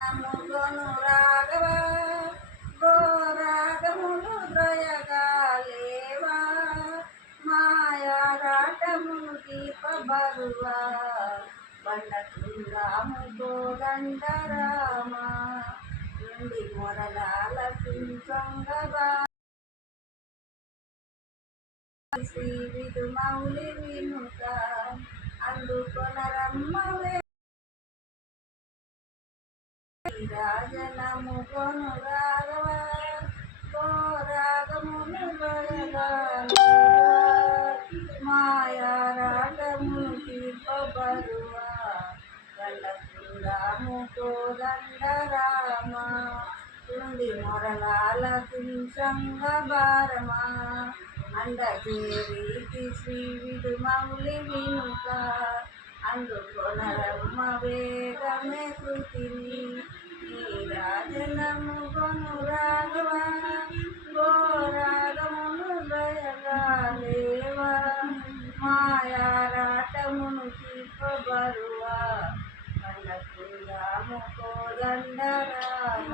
ముగను రాఘవ గోరాగములు ద్రయగాలేవా మాయారాటమును దీప బరువా బండకుందాము గోదండరామ నుండి మొరలాల పించంగబా శ్రీ విధు మౌలి వినుత అందుకొనరమ్మవే రాజనము కొను రాఘవ గోరాగమును మాయారాగమును తీర్పబరువా గండకుందాము కోదండరామ తుండి మొరలాల తుంచంగ భారమా అండచేరీతి శ్రీ విధు మౌలి వినుక అందుకొనరమ్మ వేగమే కృతిని నీరాజనము కొను రాఘవ గోరాగమును దయగాలేవా మాయారాటమును తీర్పబరువా కన్నకుందాము కోదండరామ